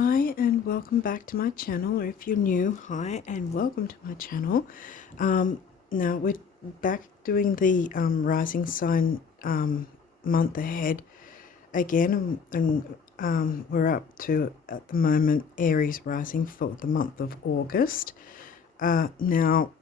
Hi and welcome back to my channel, or if you're new, hi and welcome to my channel. Now we're back doing the rising sign month ahead again, and we're up to, at the moment, Aries rising for the month of August. Now,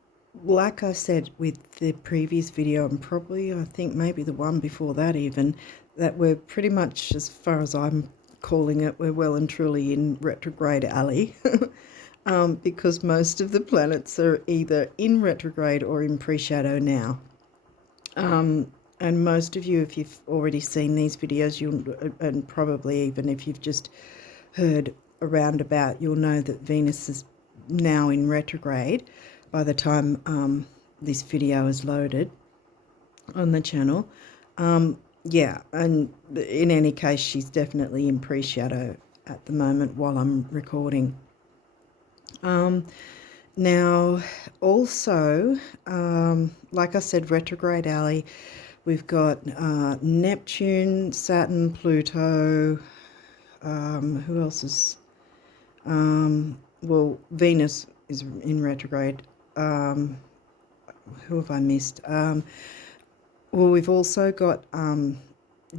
like I said with the previous video, and probably I think maybe the one before that even, that we're pretty much, as far as I'm calling it, we're well and truly in retrograde alley. Because most of the planets are either in retrograde or in pre-shadow now. And most of you, if you've already seen these videos, and probably even if you've just heard around about, you'll know that Venus is now in retrograde by the time this video is loaded on the channel. Yeah, and in any case, she's definitely in pre-shadow at the moment while I'm recording. Now, also, like I said, retrograde alley, we've got Neptune, Saturn, Pluto, who else is, well, Venus is in retrograde. Who have I missed? Well, we've also got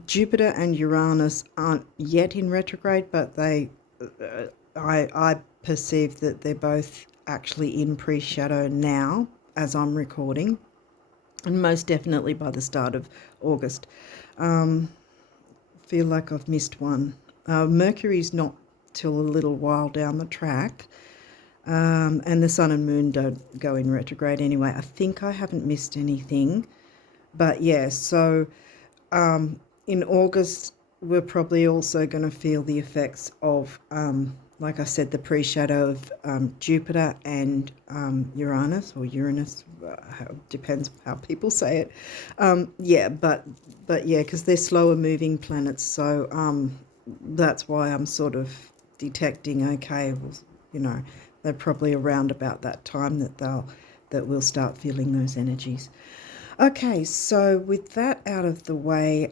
Jupiter and Uranus aren't yet in retrograde, but I perceive that they're both actually in pre-shadow now as I'm recording, and most definitely by the start of August. Feel like I've missed one. Mercury's not till a little while down the track, and the Sun and Moon don't go in retrograde anyway. I think I haven't missed anything, but yeah, so in August, we're probably also going to feel the effects of, like I said, the pre-shadow of Jupiter and Uranus, or Uranus, depends how people say it. Yeah, but yeah, because they're slower moving planets, so that's why I'm sort of detecting, okay, well, you know, they're probably around about that time that we'll start feeling those energies. Okay, so with that out of the way,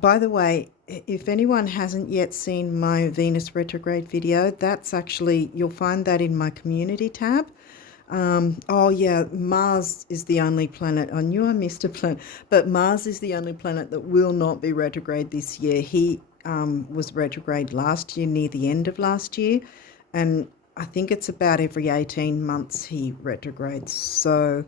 by the way, if anyone hasn't yet seen my Venus retrograde video, that's actually, you'll find that in my community tab. Oh yeah, Mars is the only planet, I knew I missed a planet, but Mars is the only planet that will not be retrograde this year. He was retrograde last year, near the end of last year, and I think it's about every 18 months he retrogrades, so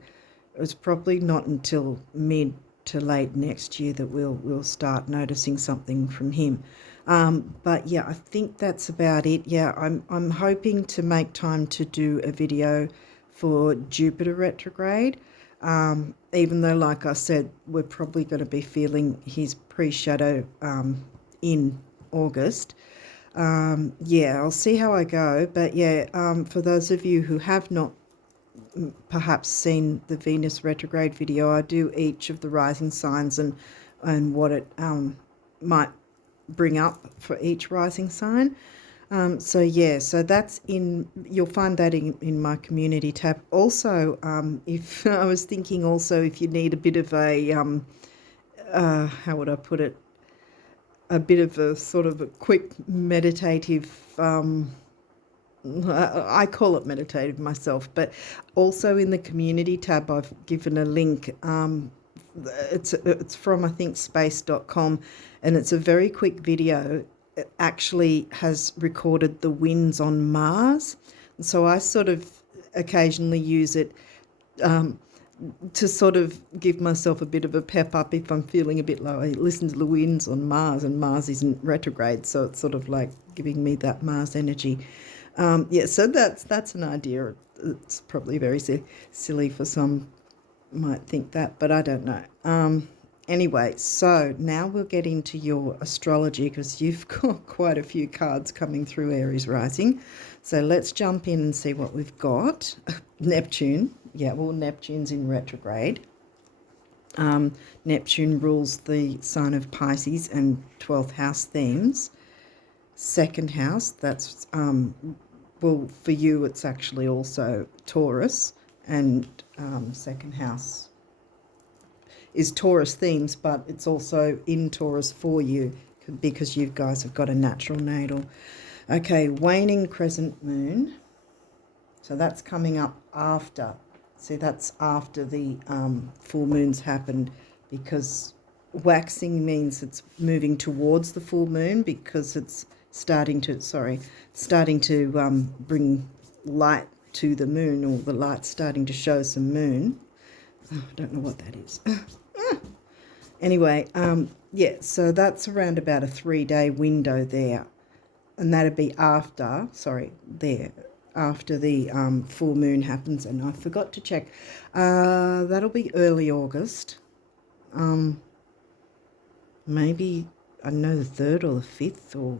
it's probably not until mid to late next year that we'll start noticing something from him. But yeah, I think that's about it. Yeah, I'm hoping to make time to do a video for Jupiter retrograde. Even though, like I said, we're probably going to be feeling his pre-shadow in August. Yeah, I'll see how I go. But yeah, for those of you who have not perhaps seen the Venus retrograde video, I do each of the rising signs and what it might bring up for each rising sign. So yeah, so that's in, you'll find that in my community tab. Also, if I was thinking also, if you need a bit of a how would I put it, a bit of a sort of a quick meditative, I call it meditative myself, but also in the community tab I've given a link. It's from, I think, space.com, and it's a very quick video. It actually has recorded the winds on Mars, and so I sort of occasionally use it to sort of give myself a bit of a pep up if I'm feeling a bit low. I listen to the winds on Mars, and Mars isn't retrograde, so it's sort of like giving me that Mars energy. Yeah, so that's an idea. It's probably very silly for some, might think that, but I don't know. Anyway, so now we'll get into your astrology, because you've got quite a few cards coming through Aries rising. So let's jump in and see what we've got. Neptune. Yeah, well, Neptune's in retrograde. Neptune rules the sign of Pisces and 12th house themes. Second house, that's well, for you it's actually also Taurus, and second house is Taurus themes, but it's also in Taurus for you because you guys have got a natural natal. Okay, waning crescent moon. So that's coming up after. See, that's after the full moon's happened, because waxing means it's moving towards the full moon, because it's starting to bring light to the moon, or the light's starting to show some moon. Oh, I don't know what that is. Anyway, yeah, so that's around about a 3-day window there. And that'd be after, after the full moon happens. And I forgot to check. That'll be early August. Maybe, I don't know, the 3rd or the 5th, or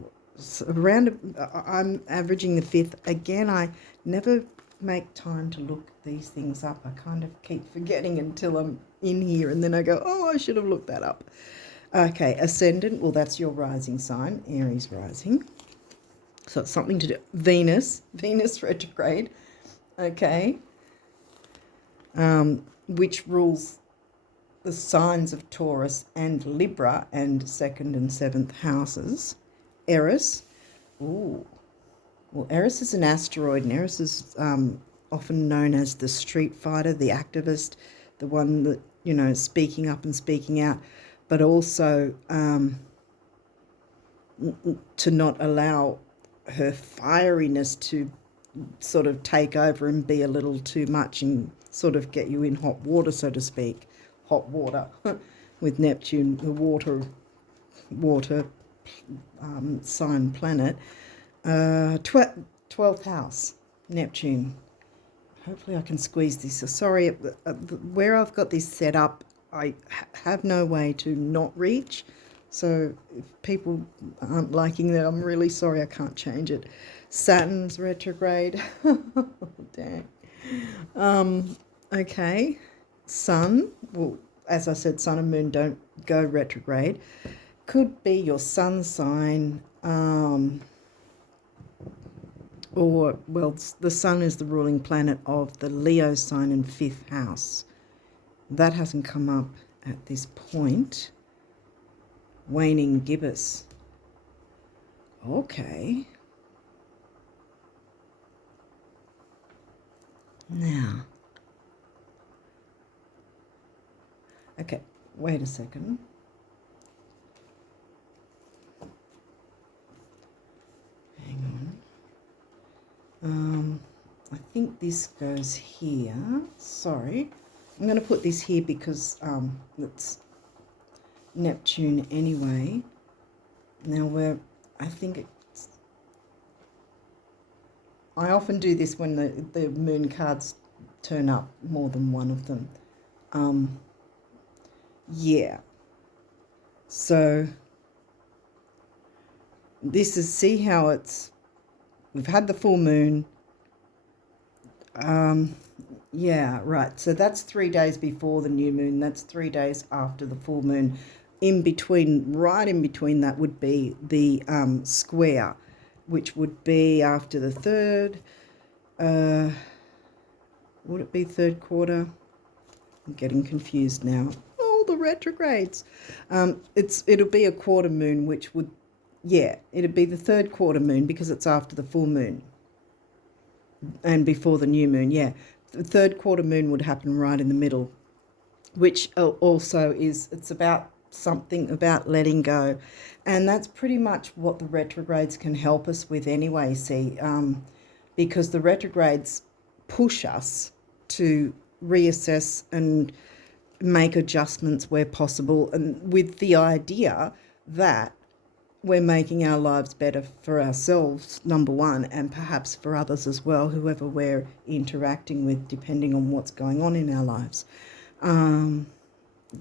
around, I'm averaging the 5th. Again, I never make time to look these things up. I kind of keep forgetting until I'm in here, and then I go, oh, I should have looked that up. Okay, Ascendant, well, that's your rising sign, Aries rising. So it's something to do. Venus retrograde, okay, which rules the signs of Taurus and Libra and 2nd and 7th houses. Eris, ooh, well, Eris is an asteroid, and Eris is often known as the street fighter, the activist, the one that, you know, speaking up and speaking out, but also to not allow her fieriness to sort of take over and be a little too much and sort of get you in hot water, so to speak. Hot water with Neptune, the water sign planet. 12th house, Neptune. Hopefully I can squeeze this. So sorry, where I've got this set up, I have no way to not reach. So if people aren't liking that, I'm really sorry, I can't change it. Saturn's retrograde. Dang. Okay. Sun, well, as I said, Sun and Moon don't go retrograde. Could be your Sun sign, or, well, the Sun is the ruling planet of the Leo sign in 5th house. That hasn't come up at this point. Waning gibbous. Okay. Now. Okay, wait a second. Hang on. I think this goes here. Sorry. I'm going to put this here because it's Neptune anyway. Now I think it's, I often do this when the moon cards turn up, more than one of them. Yeah. So this is, see how it's, we've had the full moon. Yeah, right. So that's 3 days before the new moon. That's 3 days after the full moon. In between, right in between that would be the square, which would be after the 3rd. Would it be 3rd quarter? I'm getting confused now. Oh, the retrogrades. It'll be a quarter moon, which would, yeah, it'd be the 3rd quarter moon because it's after the full moon and before the new moon. Yeah, the 3rd quarter moon would happen right in the middle, which also is, it's about something about letting go, and that's pretty much what the retrogrades can help us with anyway. See, because the retrogrades push us to reassess and make adjustments where possible, and with the idea that we're making our lives better for ourselves, number one, and perhaps for others as well, whoever we're interacting with, depending on what's going on in our lives.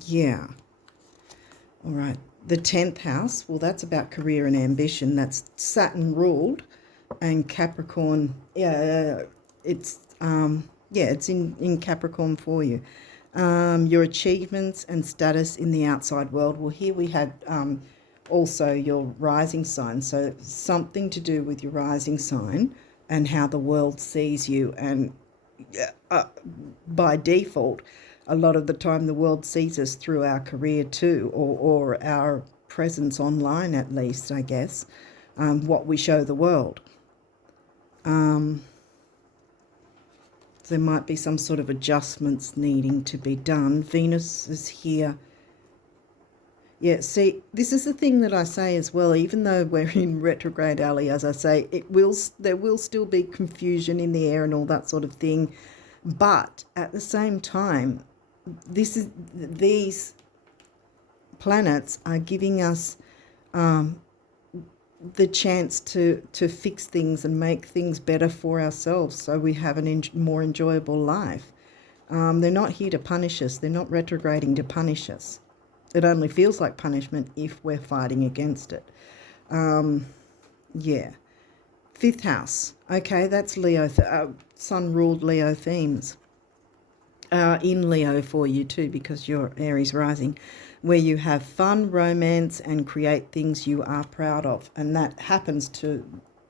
Yeah. All right. The 10th house, well, that's about career and ambition. That's Saturn ruled, and Capricorn. Yeah, it's it's in Capricorn for you. Your achievements and status in the outside world. Well, here we had also your rising sign, so something to do with your rising sign and how the world sees you, and by default, a lot of the time the world sees us through our career too, or our presence online, at least, I guess. what we show the world. There might be some sort of adjustments needing to be done. Venus is here. Yeah, see, this is the thing that I say as well. Even though we're in retrograde alley, as I say, there will still be confusion in the air and all that sort of thing. But at the same time, these planets are giving us the chance to fix things and make things better for ourselves, so we have a more enjoyable life. They're not here to punish us. They're not retrograding to punish us. It only feels like punishment if we're fighting against it. Yeah. Fifth house. Okay, that's Leo. Sun ruled Leo themes. In Leo for you too, because you're Aries rising, where you have fun, romance, and create things you are proud of. And that happens to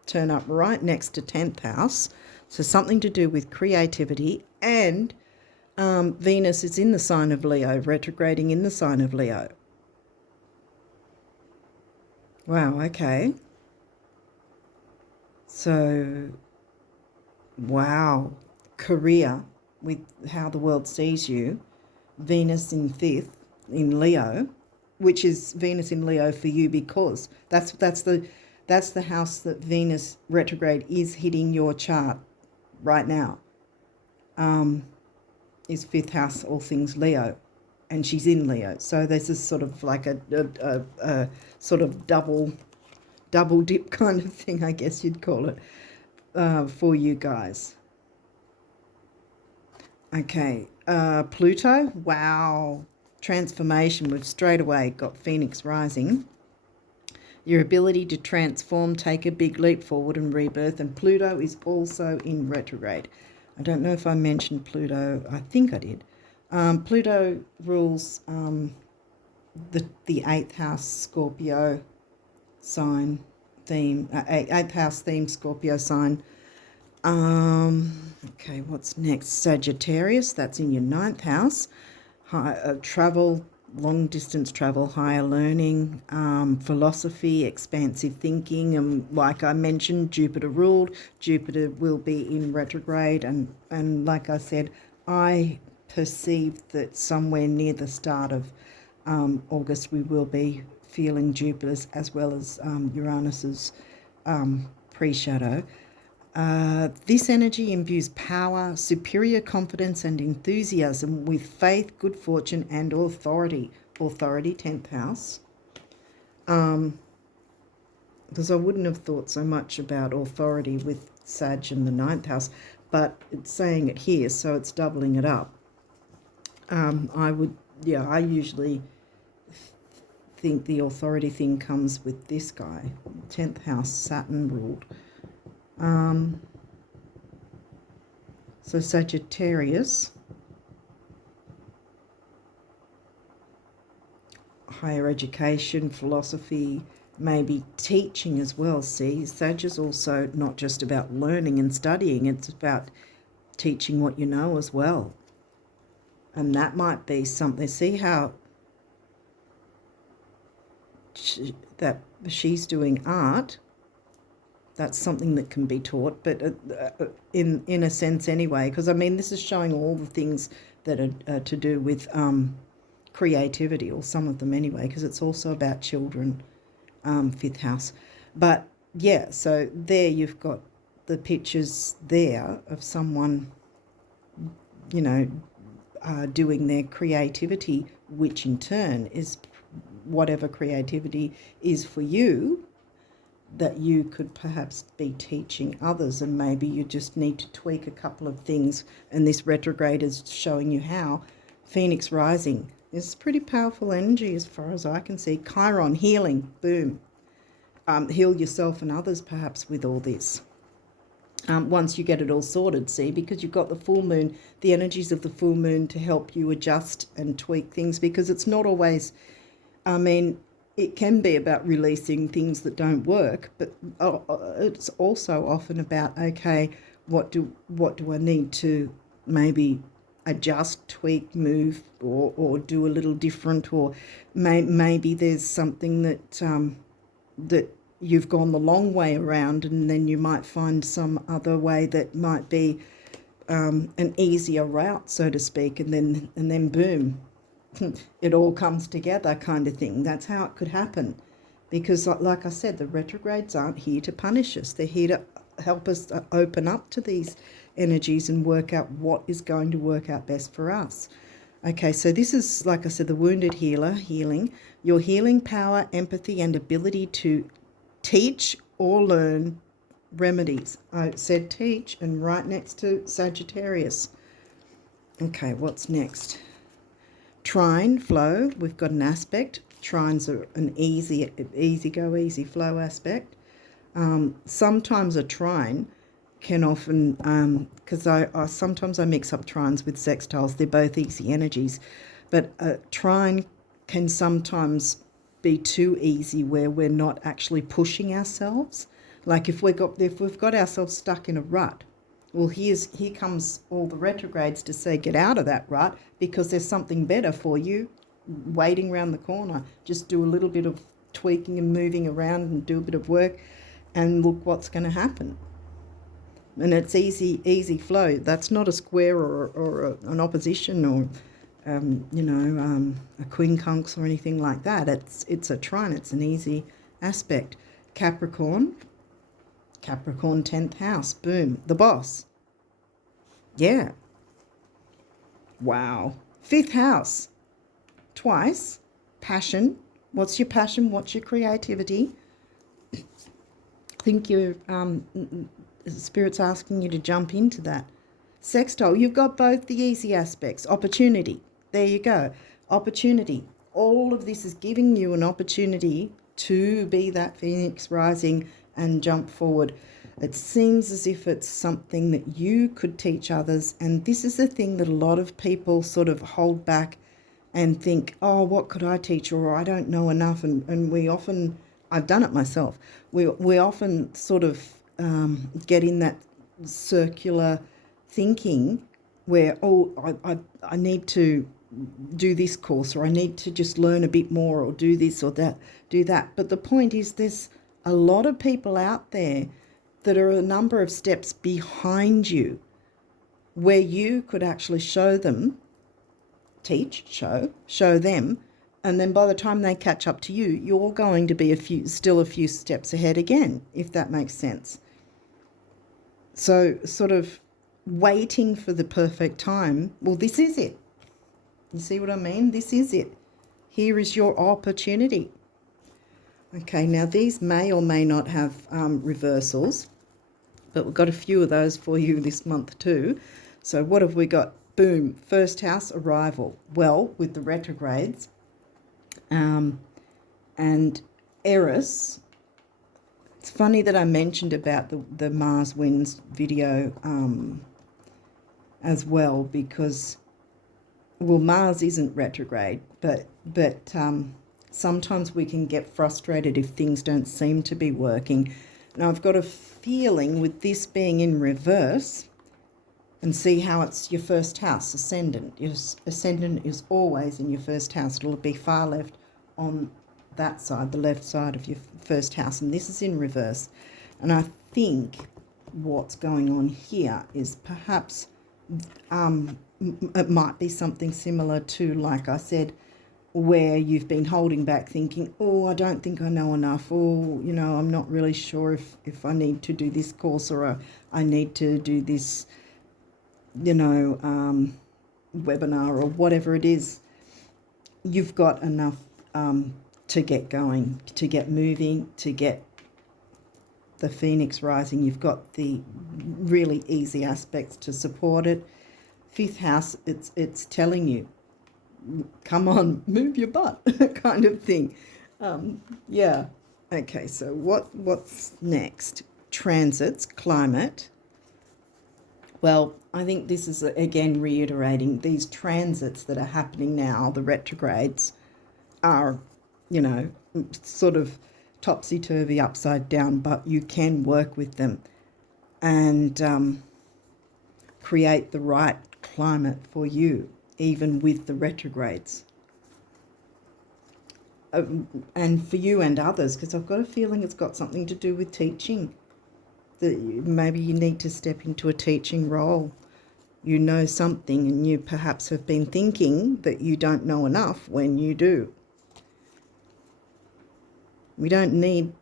turn up right next to 10th house. So something to do with creativity. And Venus is in the sign of Leo, retrograding in the sign of Leo. Wow, okay. So, wow. Career, with how the world sees you. Venus in 5th in Leo, which is Venus in Leo for you, because that's the house that Venus retrograde is hitting your chart right now. Is 5th house, all things Leo, and she's in Leo. So this is sort of like a sort of double dip kind of thing, I guess you'd call it, for you guys. Okay, Pluto, wow, transformation. We've straight away got Phoenix rising. Your ability to transform, take a big leap forward and rebirth. And Pluto is also in retrograde. I don't know if I mentioned Pluto. I think I did. Pluto rules the 8th house Scorpio sign theme, 8th house theme Scorpio sign. Okay, what's next? Sagittarius, that's in your 9th house. Travel, long distance travel, higher learning, philosophy, expansive thinking, and like I mentioned, Jupiter ruled. Jupiter will be in retrograde, and like I said, I perceive that somewhere near the start of August we will be feeling Jupiter's as well as Uranus's pre-shadow. This energy imbues power, superior confidence and enthusiasm with faith, good fortune and authority. Authority, 10th house. Because I wouldn't have thought so much about authority with Sag in the 9th house, but it's saying it here, so it's doubling it up. I usually think the authority thing comes with this guy. 10th house, Saturn ruled. So Sagittarius, higher education, philosophy, maybe teaching as well. See, Sag is also not just about learning and studying, it's about teaching what you know as well. And that might be something. See how she's doing art. That's something that can be taught, but in a sense anyway, because I mean this is showing all the things that are to do with creativity, or some of them anyway, because it's also about children, 5th house. But yeah, so there you've got the pictures there of someone, doing their creativity, which in turn is whatever creativity is for you, that you could perhaps be teaching others, and maybe you just need to tweak a couple of things, and this retrograde is showing you how. Phoenix rising is pretty powerful energy as far as I can see. Chiron, healing, boom. Heal yourself and others perhaps with all this. Once you get it all sorted, see, because you've got the full moon, the energies of the full moon to help you adjust and tweak things, because it's not always, it can be about releasing things that don't work, but it's also often about, okay, what do I need to maybe adjust, tweak, move, or do a little different, or maybe there's something that you've gone the long way around, and then you might find some other way that might be an easier route, so to speak, and then boom, it all comes together, kind of thing. That's how it could happen, because like I said, the retrogrades aren't here to punish us. They're here to help us open up to these energies and work out what is going to work out best for us. Okay, so this is, like I said, the wounded healer, healing. Your healing power, empathy, and ability to teach or learn remedies. I said teach, and right next to Sagittarius. Okay, what's next? Trine, flow. We've got an aspect. Trines are an easy go, easy flow aspect. Sometimes a trine can often, because sometimes I mix up trines with sextiles. They're both easy energies, but a trine can sometimes be too easy, where we're not actually pushing ourselves. Like if we've got ourselves stuck in a rut, well, here comes all the retrogrades to say get out of that rut, because there's something better for you waiting around the corner. Just do a little bit of tweaking and moving around and do a bit of work, and look what's going to happen. And it's easy flow. That's not a square or an opposition or a quincunx or anything like that. It's a trine. It's an easy aspect. Capricorn, 10th house. Boom, the boss. Yeah. Wow. 5th house. Twice. Passion. What's your passion? What's your creativity? I think your Spirit's asking you to jump into that. Sextile, you've got both the easy aspects. Opportunity. There you go. Opportunity. All of this is giving you an opportunity to be that phoenix rising and jump forward. It seems as if it's something that you could teach others, and this is the thing that a lot of people sort of hold back and think, oh, what could I teach, or I don't know enough, and we often, I've done it myself, we often sort of get in that circular thinking where, oh, I need to do this course, or I need to just learn a bit more, or do this or that, do that. But the point is, there's a lot of people out there that are a number of steps behind you, where you could actually show them, teach, show them, and then by the time they catch up to you, you're going to be still a few steps ahead again, if that makes sense. So sort of waiting for the perfect time, well, this is it. You see what I mean? This is it. Here is your opportunity. Okay, now these may or may not have reversals, but we've got a few of those for you this month too. So what have we got? Boom, 1st house, arrival. Well, with the retrogrades and Aries, it's funny that I mentioned about the Mars winds video as well, because, well, Mars isn't retrograde, but sometimes we can get frustrated if things don't seem to be working. Now, I've got a feeling with this being in reverse, and see how it's your 1st house, Ascendant. Your Ascendant is always in your 1st house. It'll be far left on that side, the left side of your 1st house, and this is in reverse. And I think what's going on here is perhaps it might be something similar to, like I said, where you've been holding back thinking, oh, I don't think I know enough, or, I'm not really sure if I need to do this course, or I need to do this, webinar, or whatever it is. You've got enough to get going, to get moving, to get the phoenix rising. You've got the really easy aspects to support it. 5th house, it's telling you, come on, move your butt, kind of thing. Yeah. Okay, so what's next? Transits, climate. Well, I think this is, again, reiterating these transits that are happening now, the retrogrades, are, sort of topsy-turvy, upside down, but you can work with them and create the right climate for you, even with the retrogrades. and for you and others, because I've got a feeling it's got something to do with teaching, that maybe you need to step into a teaching role. You know something and you perhaps have been thinking that you don't know enough when you do. We don't need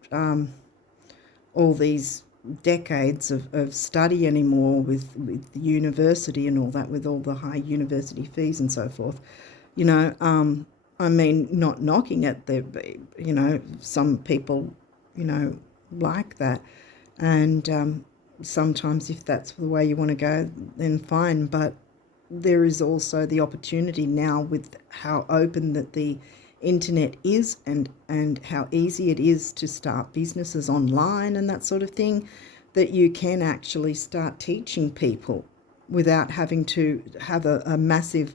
all these decades of study anymore with university and all that, with all the high university fees and so forth. You know, I mean, not knocking at the, you know, some people, you know, like that. And sometimes if that's the way you want to go, then fine. But there is also the opportunity now with how open that the internet is, and how easy it is to start businesses online and that sort of thing, that you can actually start teaching people without having to have a massive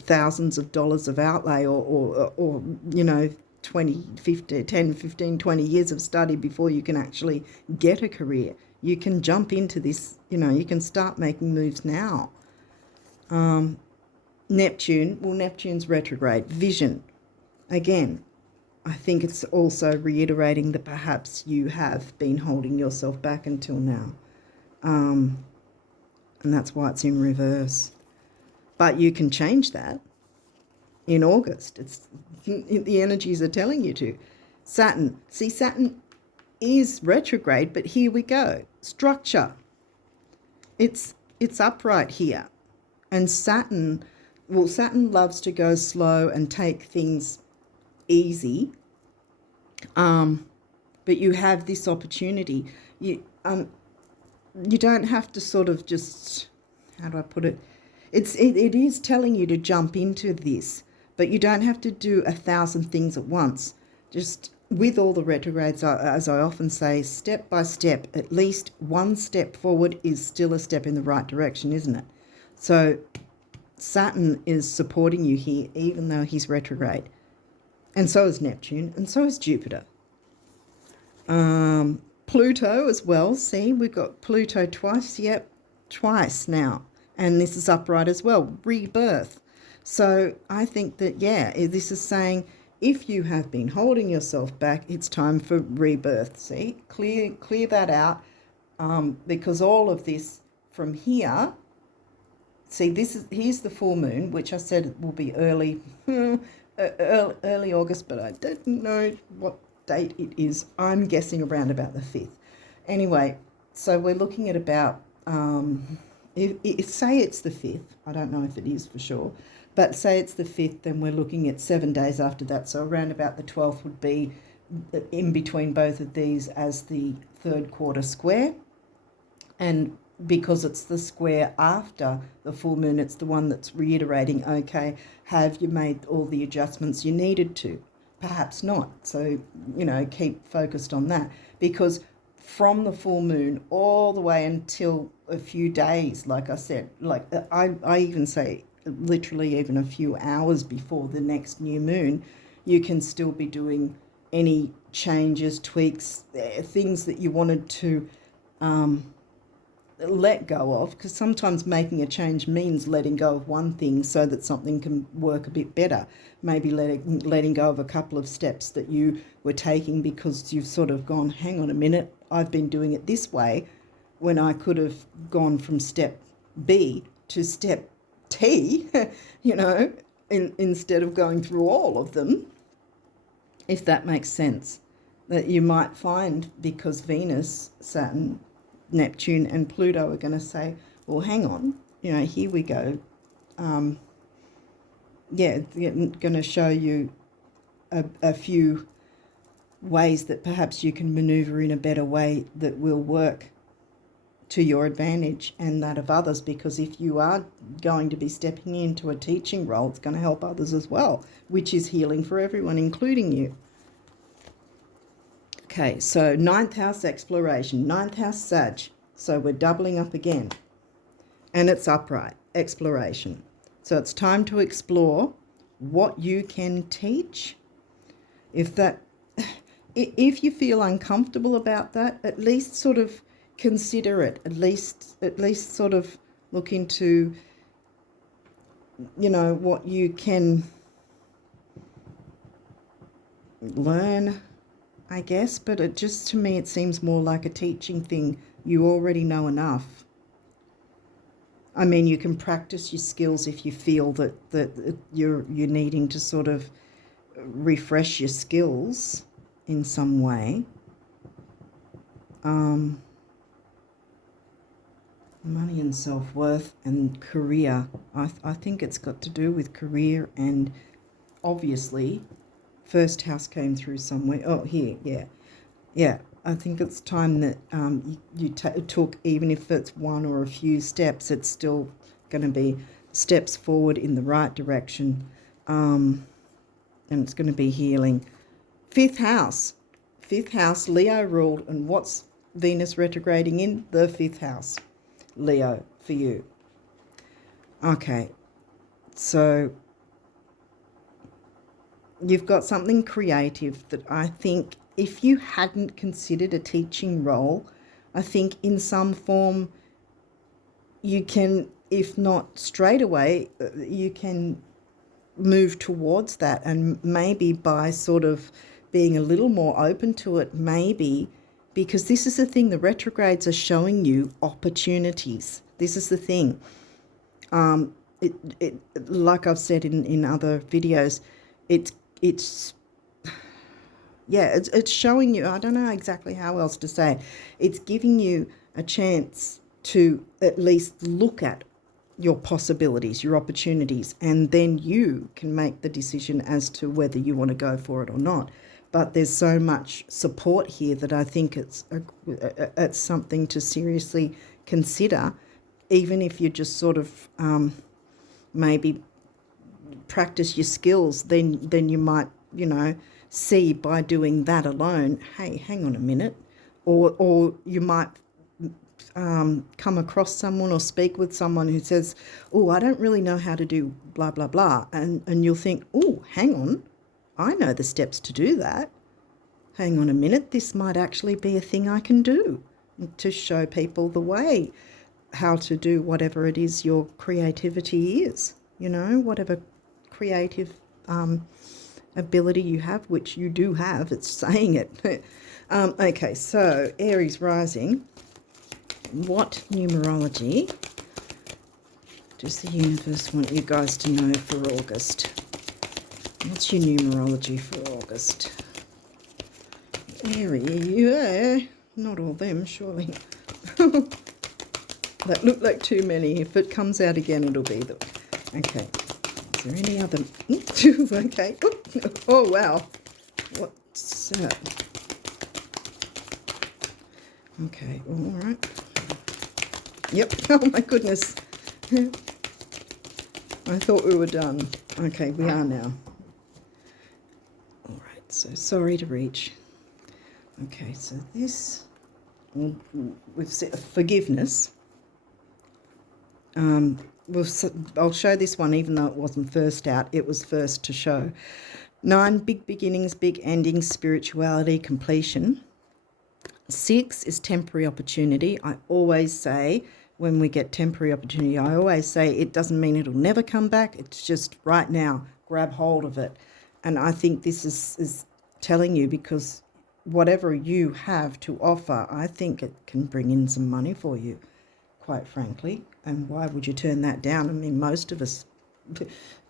thousands of dollars of outlay, or you know, 20, 50, 10, 15, 20 years of study before you can actually get a career. You can jump into this, you know, you can start making moves now. Neptune, well, Neptune's retrograde. Vision. Again, I think it's also reiterating that perhaps you have been holding yourself back until now. And that's why it's in reverse. But you can change that in August. It's the energies are telling you to. Saturn. See, Saturn is retrograde, but here we go. Structure. It's upright here. And Saturn, well, Saturn loves to go slow and take things easy. But you have this opportunity. You don't have to sort of just, how do I put it? It is telling you to jump into this, but you don't have to do 1,000 things at once. Just with all the retrogrades, as I often say, step by step, at least one step forward is still a step in the right direction, isn't it? So Saturn is supporting you here, even though he's retrograde. And so is Neptune, and so is Jupiter. Pluto as well. See, we've got Pluto twice. Yep, twice now. And this is upright as well, rebirth. So I think that, yeah, this is saying if you have been holding yourself back, it's time for rebirth. See, clear that out, because all of this from here, see, here's the full moon, which I said will be early August, but I don't know what date it is. I'm guessing around about the 5th. Anyway, so we're looking at about, say it's the 5th, I don't know if it is for sure, but say it's the 5th, then we're looking at 7 days after that. So around about the 12th would be in between both of these as the third quarter square. And because it's the square after the full moon, it's the one that's reiterating, okay, have you made all the adjustments you needed to? Perhaps not. So, you know, keep focused on that, because from the full moon all the way until a few days, like I said, like I even say literally even a few hours before the next new moon, you can still be doing any changes, tweaks, things that you wanted to let go of, because sometimes making a change means letting go of one thing so that something can work a bit better. Maybe letting go of a couple of steps that you were taking because you've sort of gone, hang on a minute, I've been doing it this way when I could have gone from step B to step T, you know, instead of going through all of them, if that makes sense. That you might find, because Venus, Saturn, Neptune and Pluto are going to say, well, hang on, you know, here we go. Going to show you a few ways that perhaps you can maneuver in a better way that will work to your advantage and that of others, because if you are going to be stepping into a teaching role, it's going to help others as well, which is healing for everyone, including you. Okay, so 9th house exploration, 9th house Sag. So we're doubling up again. And it's upright, exploration. So it's time to explore what you can teach. If you feel uncomfortable about that, at least sort of consider it. At least sort of look into, you know, what you can learn, I guess, but it just, to me, it seems more like a teaching thing. You already know enough. I mean, you can practice your skills if you feel that you're needing to sort of refresh your skills in some way. Money and self-worth and career. I think it's got to do with career, and obviously first house came through somewhere. Oh, here, yeah. Yeah, I think it's time that you took, even if it's one or a few steps, it's still going to be steps forward in the right direction, and it's going to be healing. Fifth house, Leo ruled, and what's Venus retrograding in? The fifth house, Leo, for you. Okay, so you've got something creative that I think, if you hadn't considered a teaching role, I think in some form you can, if not straight away, you can move towards that, and maybe by sort of being a little more open to it, maybe, because this is the thing, the retrogrades are showing you opportunities. This is the thing. Like I've said in other videos, it's showing you, I don't know exactly how else to say it. It's giving you a chance to at least look at your possibilities, your opportunities, and then you can make the decision as to whether you want to go for it or not. But there's so much support here that I think it's something to seriously consider, even if you just sort of maybe practice your skills, then you might, see by doing that alone, hey, hang on a minute, or you might come across someone or speak with someone who says, oh, I don't really know how to do blah, blah, blah, and you'll think, oh, hang on, I know the steps to do that. Hang on a minute, this might actually be a thing I can do, to show people the way, how to do whatever it is your creativity is, whatever creative ability you have, which you do have, it's saying it. Okay, so Aries rising, what numerology does the universe want you guys to know for August? What's your numerology for August? Aries, yeah, not all them, surely. That look like too many. If it comes out again, it'll be the... Okay. Is there any other... Okay. Oh, wow. What's that? Okay, all right. Yep. Oh, my goodness. I thought we were done. Okay, we are now. All right, so sorry to reach. Okay, so this... We've said forgiveness. I'll show this one, even though it wasn't first out, it was first to show. 9, big beginnings, big endings, spirituality, completion. 6 is temporary opportunity. I always say, when we get temporary opportunity, I always say it doesn't mean it'll never come back. It's just right now, grab hold of it. And I think this is telling you, because whatever you have to offer, I think it can bring in some money for you, quite frankly. And why would you turn that down? I mean, most of us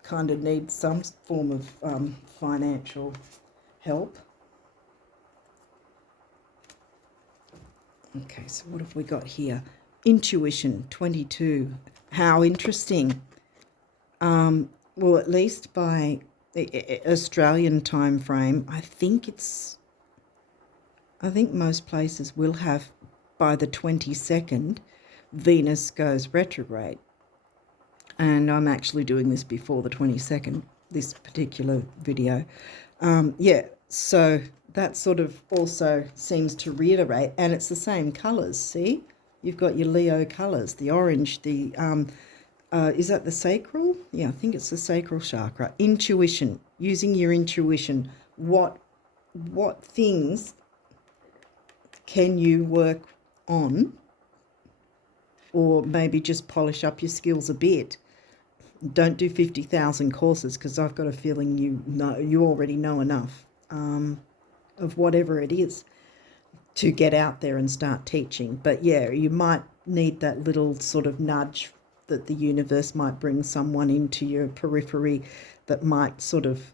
kind of need some form of financial help. Okay, so what have we got here? Intuition, 22. How interesting. Well, at least by Australian time frame, I think most places will have, by the 22nd, Venus goes retrograde. And I'm actually doing this before the 22nd, this particular video. So that sort of also seems to reiterate, and it's the same colours, see? You've got your Leo colours, the orange, the, is that the sacral? Yeah, I think it's the sacral chakra. Intuition, using your intuition. What things can you work on, or maybe just polish up your skills a bit? Don't do 50,000 courses, because I've got a feeling you already know enough. of whatever it is to get out there and start teaching. But yeah, you might need that little sort of nudge that the universe might bring someone into your periphery that might sort of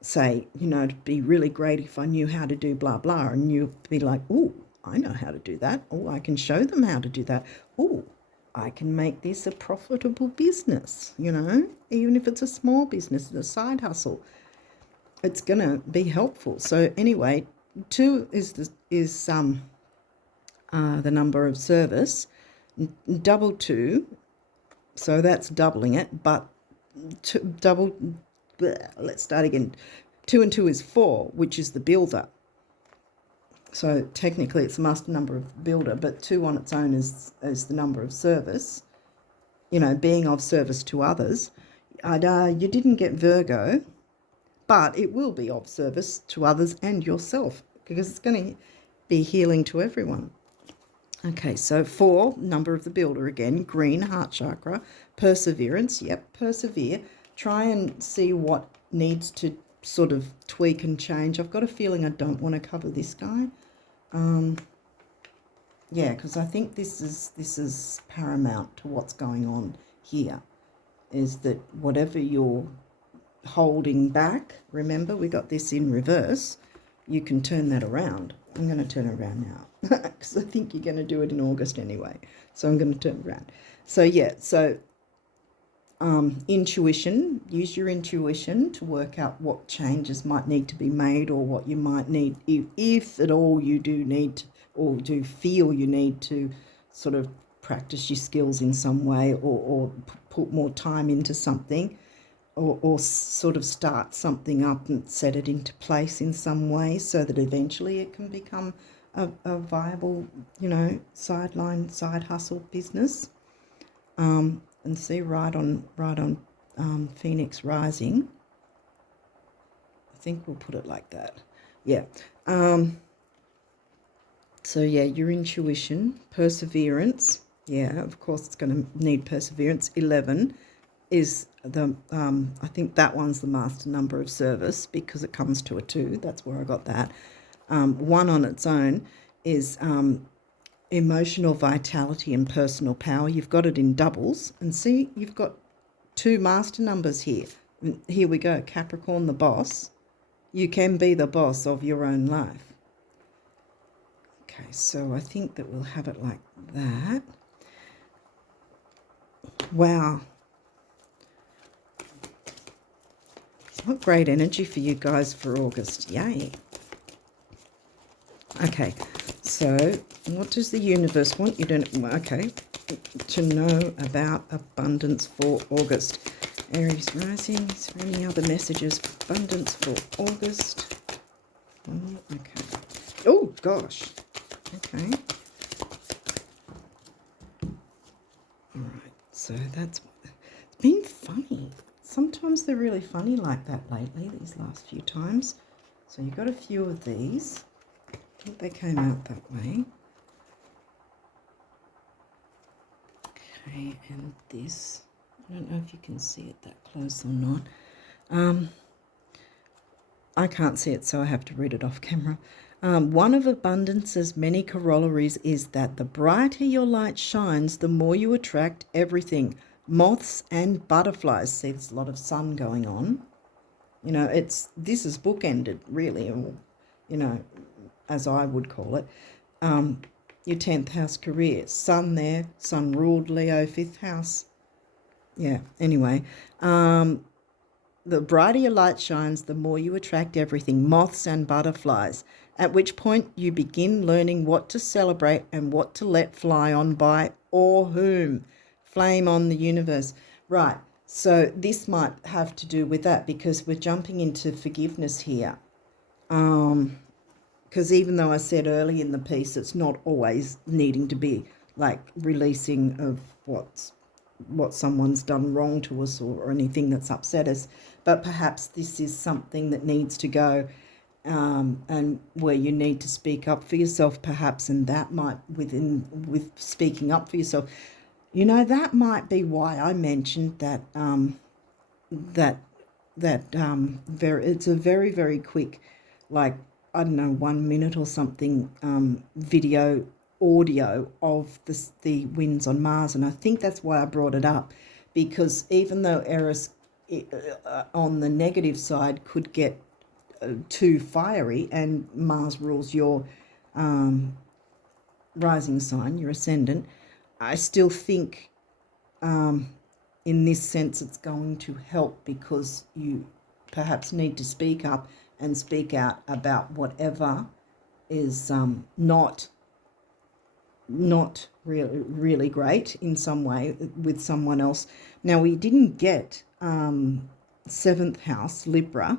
say, you know, it'd be really great if I knew how to do blah, blah. And you'd be like, oh, I know how to do that. Oh, I can show them how to do that. Oh, I can make this a profitable business, you know, even if it's a small business, a side hustle. It's going to be helpful. So anyway, 2 is the number of service. Double 2, so that's doubling it, but let's start again. 2 and 2 is 4, which is the builder. So technically it's the master number of builder, but 2 on its own is the number of service, you know, being of service to others. You didn't get Virgo, but it will be of service to others and yourself because it's going to be healing to everyone. Okay, so 4, number of the builder again, green, heart chakra, perseverance. Yep, persevere. Try and see what needs to sort of tweak and change. I've got a feeling I don't want to cover this guy. Yeah, because I think this is paramount to what's going on here, is that whatever you're holding back, remember we got this in reverse, you can turn that around. I'm going to turn it around now because I think you're going to do it in August anyway. So I'm going to turn it around. So yeah, so intuition, use your intuition to work out what changes might need to be made or what you might need, if at all you do need to, or do feel you need to sort of practice your skills in some way or put more time into something. Or sort of start something up and set it into place in some way so that eventually it can become a viable, you know, side hustle business. And see right on Phoenix rising. I think we'll put it like that. Yeah. So yeah, your intuition, perseverance. Yeah, of course it's going to need perseverance. 11 is the I think that one's the master number of service because it comes to a 2. That's where I got that. 1 on its own is emotional vitality and personal power. You've got it in doubles, and see, you've got 2 master numbers here. Here we go, Capricorn, the boss. You can be the boss of your own life. Okay, so I think that we'll have it like that. Wow. What great energy for you guys for August. Yay. Okay, so what does the universe want you to know about abundance for August? Aries rising. Is there any other messages for abundance for August? Oh, okay. Oh, gosh. Okay. All right, so it's been funny. Sometimes they're really funny like that lately, these last few times. So you've got a few of these. I think they came out that way. Okay, and this. I don't know if you can see it that close or not. I can't see it, so I have to read it off camera. One of abundance's many corollaries is that the brighter your light shines, the more you attract everything. Moths and butterflies. See, there's a lot of sun going on. You know, this is bookended, really, or, you know, as I would call it. Your 10th house career. Sun there. Sun ruled Leo, 5th house. Yeah, anyway. The brighter your light shines, the more you attract everything. Moths and butterflies. At which point you begin learning what to celebrate and what to let fly on by or whom. Flame on the universe. Right, so this might have to do with that because we're jumping into forgiveness here. Because even though I said early in the piece, it's not always needing to be like releasing of what someone's done wrong to us or anything that's upset us, but perhaps this is something that needs to go and where you need to speak up for yourself perhaps, and that might with speaking up for yourself, you know, that might be why I mentioned that it's a very, very quick like, I don't know, 1 minute or something, video, audio of the winds on Mars. And I think that's why I brought it up, because even though Eris on the negative side could get too fiery, and Mars rules your rising sign, your ascendant, I still think in this sense it's going to help, because you perhaps need to speak up and speak out about whatever is not really great in some way with someone else. Now, we didn't get 7th house Libra,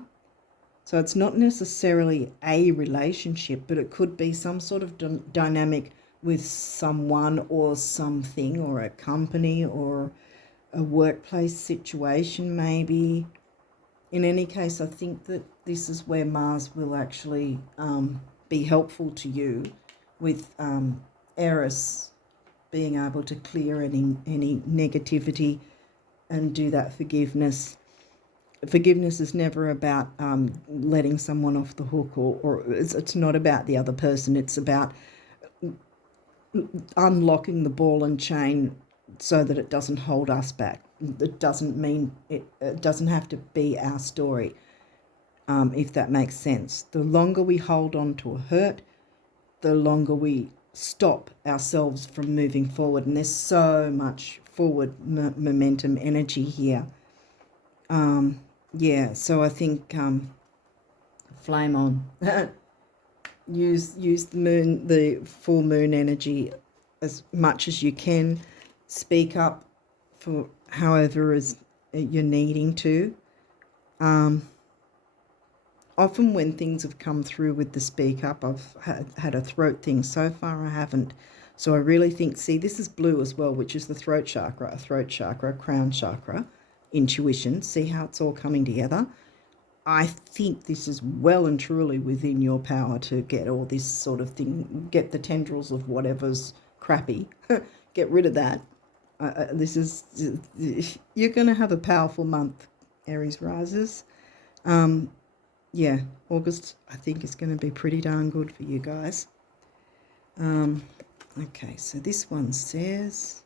so it's not necessarily a relationship, but it could be some sort of dynamic with someone or something, or a company or a workplace situation maybe. In any case, I think that this is where Mars will actually be helpful to you, with Eris being able to clear any negativity and do that forgiveness. Forgiveness is never about letting someone off the hook, or it's not about the other person. It's about unlocking the ball and chain so that it doesn't hold us back. It doesn't mean it doesn't have to be our story, if that makes sense. The longer we hold on to a hurt, the longer we stop ourselves from moving forward. And there's so much forward momentum energy here. Yeah, so I think flame on. use the moon, the full moon energy as much as you can. Speak up for however is you're needing to. Often when things have come through with the speak up, I've had a throat thing. So far I haven't. So I really think, see, this is blue as well, which is the throat chakra, crown chakra, intuition. See how it's all coming together? I think this is well and truly within your power to get all this sort of thing, get the tendrils of whatever's crappy, get rid of that. You're going to have a powerful month, Aries risers. Yeah, August, I think, is going to be pretty darn good for you guys. Okay, so this one says,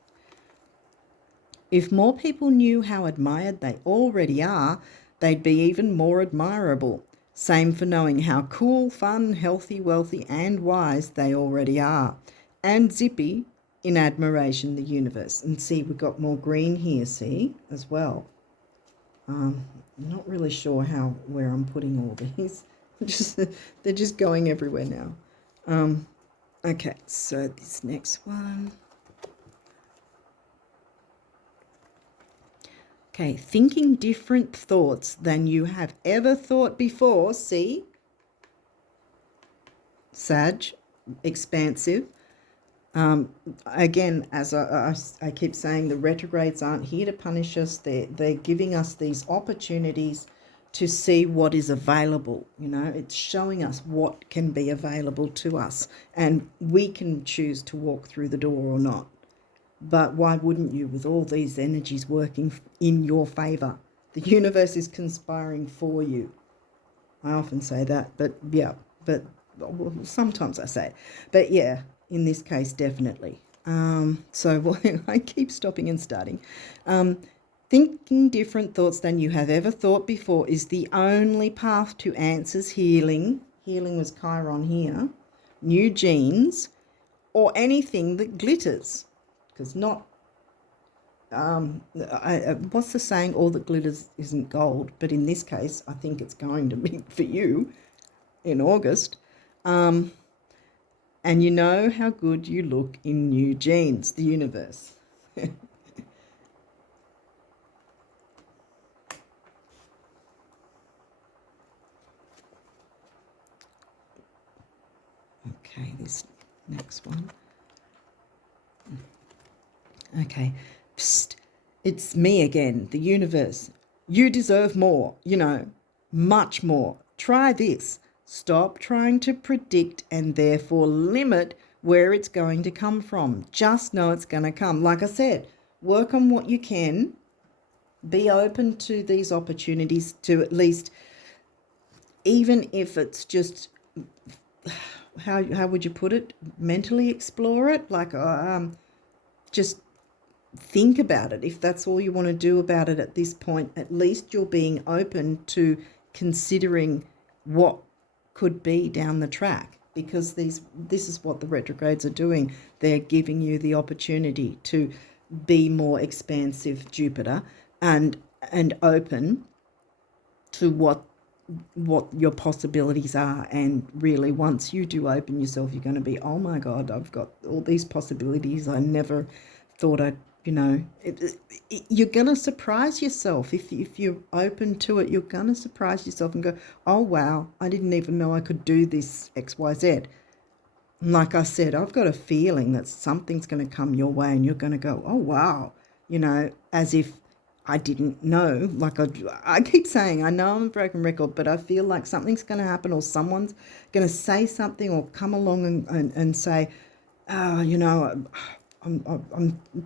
if more people knew how admired they already are, they'd be even more admirable. Same for knowing how cool, fun, healthy, wealthy, and wise they already are. And zippy in admiration the universe. And see, we've got more green here, see, as well. I'm not really sure where I'm putting all these. They're just going everywhere now. Okay, so this next one. Okay, thinking different thoughts than you have ever thought before. See? Sag, expansive. Again, as I keep saying, the retrogrades aren't here to punish us. They're giving us these opportunities to see what is available. You know, it's showing us what can be available to us, and we can choose to walk through the door or not. But why wouldn't you, with all these energies working in your favor? The universe is conspiring for you. I often say that, but yeah, but sometimes I say it. But yeah, in this case, definitely. So I keep stopping and starting. Thinking different thoughts than you have ever thought before is the only path to answers, healing. Healing was Chiron here. New genes, or anything that glitters. Because what's the saying? All that glitters isn't gold. But in this case, I think it's going to be for you in August. And you know how good you look in new jeans, the universe. Okay, this next one. Okay. Psst. It's me again, the universe. You deserve more, much more. Try this. Stop trying to predict and therefore limit where it's going to come from. Just know it's going to come. Like I said, work on what you can. Be open to these opportunities to at least even if it's just, how would you put it? Mentally explore it, like just think about it. If that's all you want to do about it at this point, at least you're being open to considering what could be down the track, because this is what the retrogrades are doing. They're giving you the opportunity to be more expansive, Jupiter, and open to what your possibilities are. And really, once you do open yourself, you're going to be, oh my God, I've got all these possibilities I never thought I'd, you're going to surprise yourself. If you're open to it, you're going to surprise yourself and go, oh wow, I didn't even know I could do this XYZ. Like I said, I've got a feeling that something's going to come your way and you're going to go, oh wow, as if I didn't know. Like I keep saying, I know I'm a broken record, but I feel like something's going to happen, or someone's going to say something or come along and say, I'm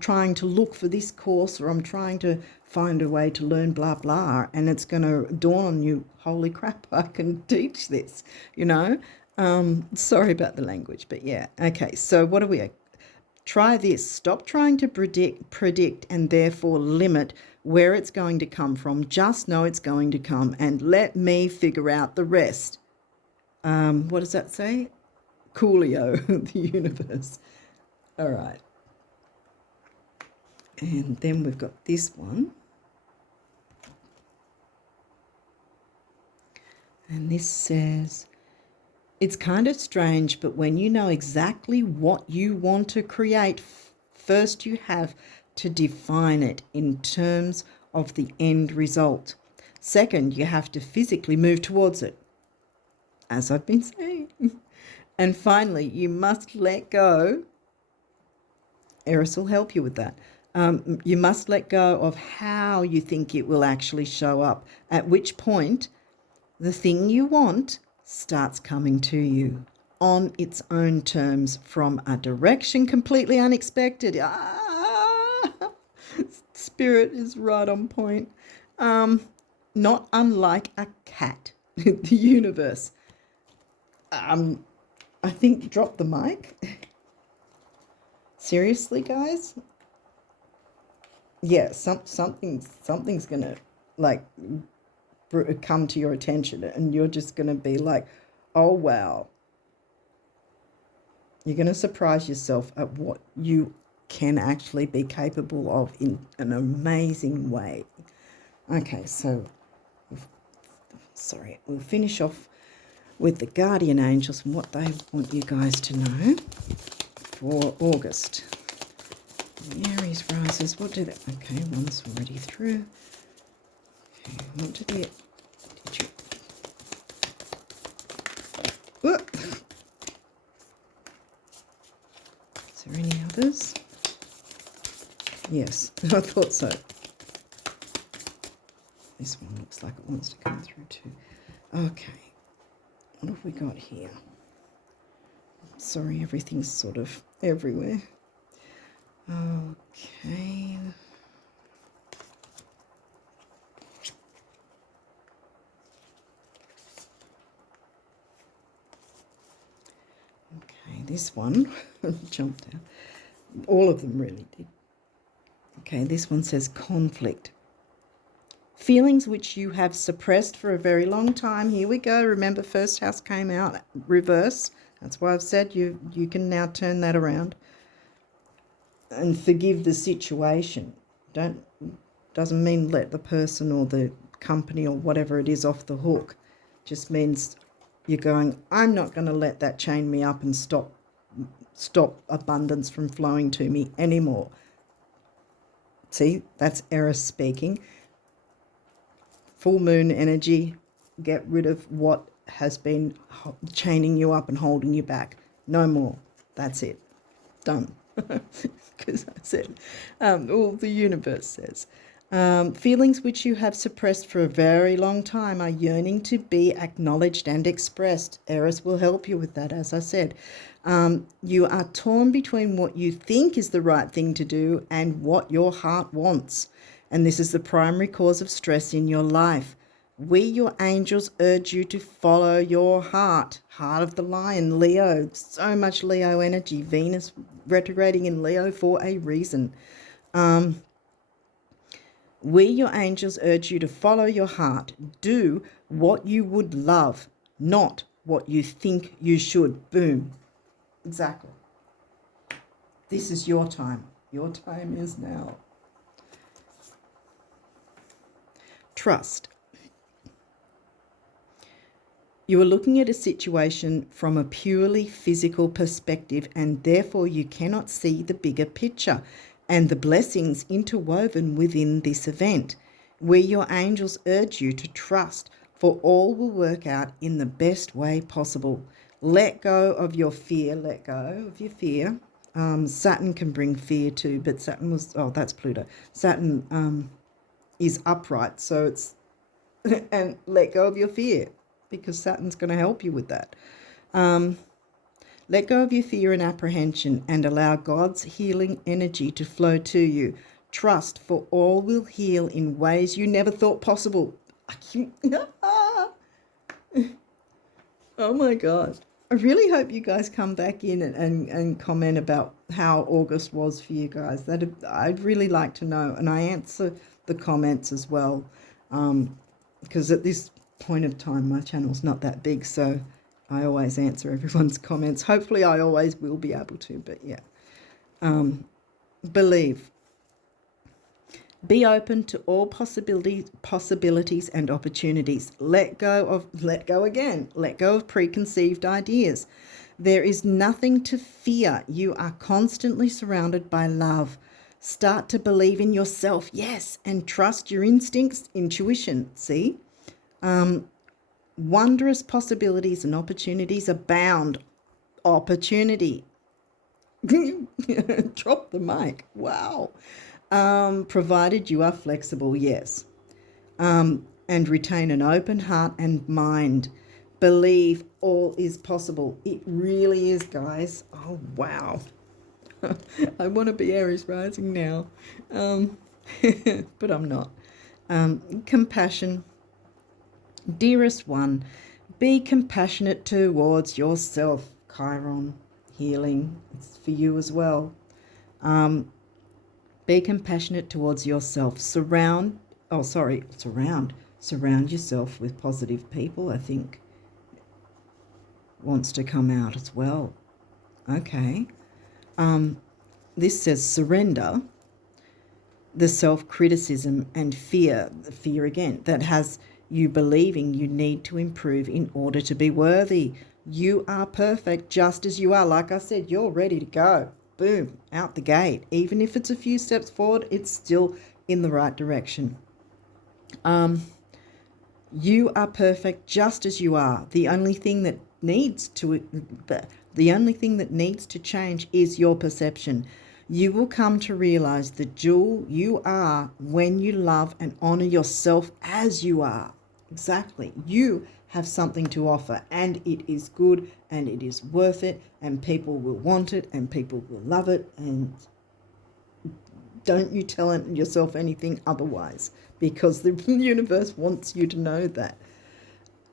trying to look for this course, or I'm trying to find a way to learn blah, blah, and it's going to dawn on you, holy crap, I can teach this, Sorry about the language, but yeah. Okay, so what do we... Try this. Stop trying to predict and therefore limit where it's going to come from. Just know it's going to come and let me figure out the rest. What does that say? Coolio, the universe. All right. And then we've got this one. And this says, it's kind of strange, but when you know exactly what you want to create, first you have to define it in terms of the end result. Second, you have to physically move towards it, as I've been saying. And finally, you must let go. Aries will help you with that. You must let go of how you think it will actually show up, at which point the thing you want starts coming to you on its own terms from a direction completely unexpected. Spirit is right on point. Not unlike a cat, the universe. I think drop the mic. Seriously, guys? Yeah, something's gonna come to your attention, and you're just going to be like, oh wow. You're going to surprise yourself at what you can actually be capable of in an amazing way. Okay, so we'll finish off with the guardian angels and what they want you guys to know for August. The Aries rises, what do they... Okay, one's already through. Okay, what did you... Whoop. Is there any others? Yes, I thought so. This one looks like it wants to come through too. Okay, what have we got here? Sorry, everything's sort of everywhere. Okay. This one jumped out. All of them really did. Okay, this one says conflict. Feelings which you have suppressed for a very long time. Here we go. Remember, first house came out reverse. That's why I've said you can now turn that around and forgive the situation. Doesn't mean let the person or the company or whatever it is off the hook. Just means you're going, I'm not going to let that chain me up and stop abundance from flowing to me anymore. See, that's Eris speaking. Full moon energy, get rid of what has been chaining you up and holding you back. No more. That's it. Done. Because I said, all the universe says. Feelings which you have suppressed for a very long time are yearning to be acknowledged and expressed. Eris will help you with that, as I said. You are torn between what you think is the right thing to do and what your heart wants. And this is the primary cause of stress in your life. We, your angels, urge you to follow your heart. Heart of the lion, Leo. So much Leo energy. Venus retrograding in Leo for a reason. We, your angels, urge you to follow your heart. Do what you would love, not what you think you should. Boom. Exactly. This is your time. Your time is now. Trust. You are looking at a situation from a purely physical perspective, and therefore you cannot see the bigger picture and the blessings interwoven within this event. We, your angels, urge you to trust, for all will work out in the best way possible. Let go of your fear. Let go of your fear. Saturn can bring fear too, but Saturn was, oh, that's Pluto. Saturn is upright, so it's, and let go of your fear, because Saturn's going to help you with that. Let go of your fear and apprehension and allow God's healing energy to flow to you. Trust, for all will heal in ways you never thought possible. Oh my God. I really hope you guys come back in and comment about how August was for you guys. I'd really like to know. And I answer the comments as well, because at this point of time, my channel's not that big, so I always answer everyone's comments. Hopefully I always will be able to, but yeah. Believe. Be open to all possibilities and opportunities. Let go again. Let go of preconceived ideas. There is nothing to fear. You are constantly surrounded by love. Start to believe in yourself, yes, and trust your instincts, intuition. See? Wondrous possibilities and opportunities abound. Opportunity. Drop the mic. Wow. Provided you are flexible, yes. And retain an open heart and mind. Believe all is possible. It really is, guys. Oh, wow. I want to be Aries rising now. But I'm not. Compassion. Dearest one, be compassionate towards yourself. Chiron, healing. It's for you as well. Be compassionate towards yourself. Surround yourself with positive people, I think wants to come out as well. Okay. This says surrender the self-criticism and fear, the fear again, that has you believing you need to improve in order to be worthy. You are perfect just as you are. Like I said, you're ready to go. Boom, out the gate. Even if it's a few steps forward, it's still in the right direction. You are perfect just as you are. The only thing that needs to change is your perception. You will come to realize the jewel you are when you love and honor yourself as you are. Exactly. You have something to offer, and it is good, and it is worth it, and people will want it, and people will love it, and don't you tell yourself anything otherwise, because the universe wants you to know that.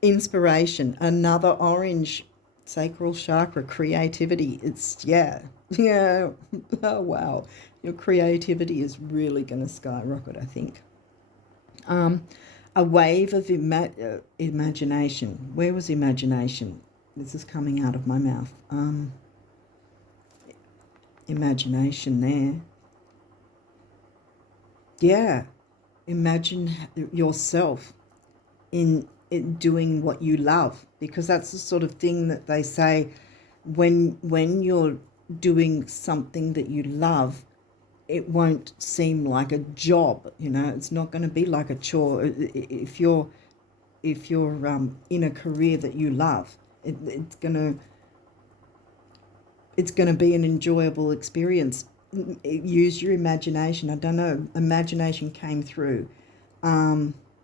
Inspiration, another orange, sacral chakra, creativity. It's, yeah. Oh, wow. Your creativity is really going to skyrocket, I think. A wave of imagination. Where was imagination? This is coming out of my mouth. Imagination there. Yeah. Imagine yourself in doing what you love, because that's the sort of thing that they say when you're doing something that you love, it won't seem like a job, it's not going to be like a chore. If you're in a career that you love, it's going to be an enjoyable experience. Use your imagination. I don't know, imagination came through.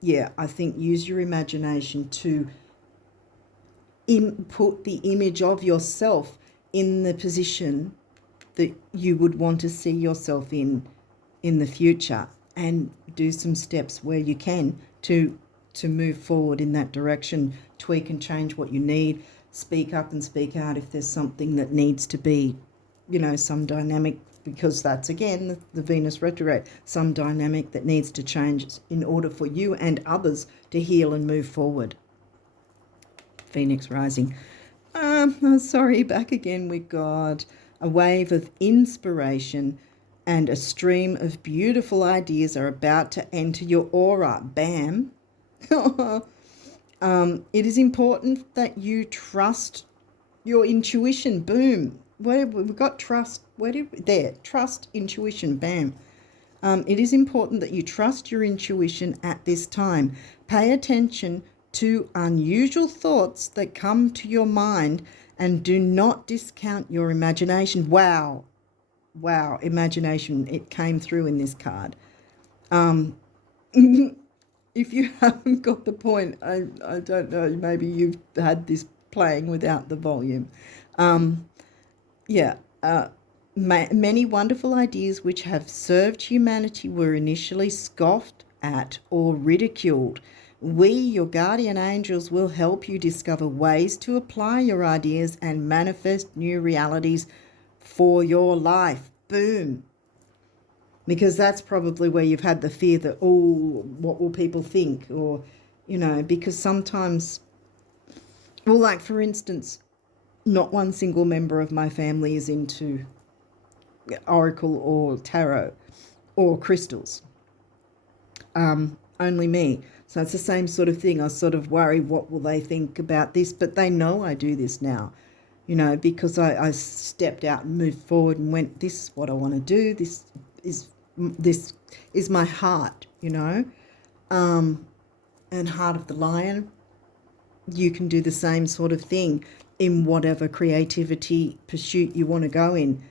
Yeah, I think use your imagination to put the image of yourself in the position that you would want to see yourself in the future, and do some steps where you can to to move forward in that direction, tweak and change what you need, speak up and speak out if there's something that needs to be, you know, some dynamic, because that's, again, the Venus retrograde, some dynamic that needs to change in order for you and others to heal and move forward. Phoenix rising. Sorry, back again. We got a wave of inspiration and a stream of beautiful ideas are about to enter your aura. Bam. It is important that you trust your intuition. Boom. We've got trust. Trust, intuition. Bam. It is important that you trust your intuition at this time. Pay attention to unusual thoughts that come to your mind and do not discount your imagination. Wow, imagination, it came through in this card. If you haven't got the point, I don't know, maybe you've had this playing without the volume. Many wonderful ideas which have served humanity were initially scoffed at or ridiculed. We, your guardian angels, will help you discover ways to apply your ideas and manifest new realities for your life. Boom. Because that's probably where you've had the fear that, oh, what will people think? Or, you know, because sometimes, well, like for instance, not one single member of my family is into oracle or tarot or crystals. Only me. So it's the same sort of thing. I sort of worry, what will they think about this? But they know I do this now, you know, because I stepped out and moved forward and went, this is what I want to do. This is my heart, you know. And heart of the lion, you can do the same sort of thing in whatever creativity pursuit you want to go in.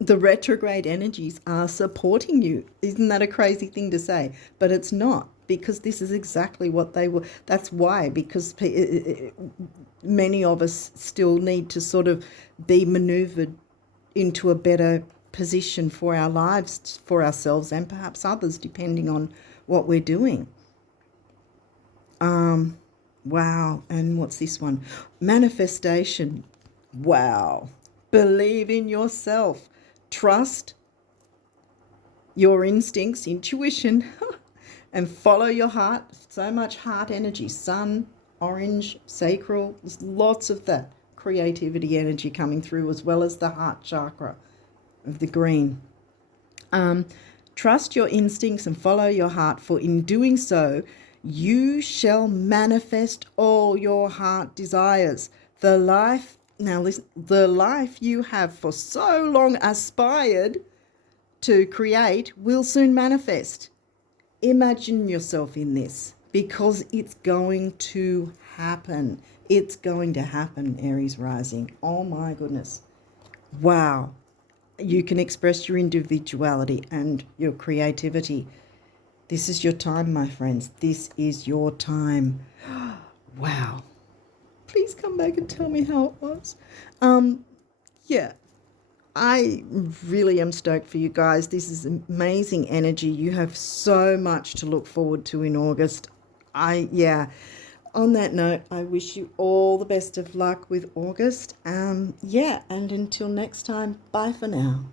The retrograde energies are supporting you. Isn't that a crazy thing to say? But it's not, because this is exactly what they were. That's why, because many of us still need to sort of be maneuvered into a better position for our lives, for ourselves and perhaps others, depending on what we're doing. Wow. And what's this one? Manifestation. Wow. Believe in yourself. Trust your instincts, intuition, and follow your heart. So much heart energy. Sun, orange, sacral. There's lots of that creativity energy coming through, as well as the heart chakra of the green. Trust your instincts and follow your heart, for in doing so, you shall manifest all your heart desires. The life you have for so long aspired to create will soon manifest. Imagine yourself in this, because it's going to happen. It's going to happen, Aries rising. Oh my goodness. Wow. You can express your individuality and your creativity. This is your time, my friends. This is your time. Wow. Please come back and tell me how it was. I really am stoked for you guys. This is amazing energy. You have so much to look forward to in August. On that note, I wish you all the best of luck with August. And until next time, bye for now.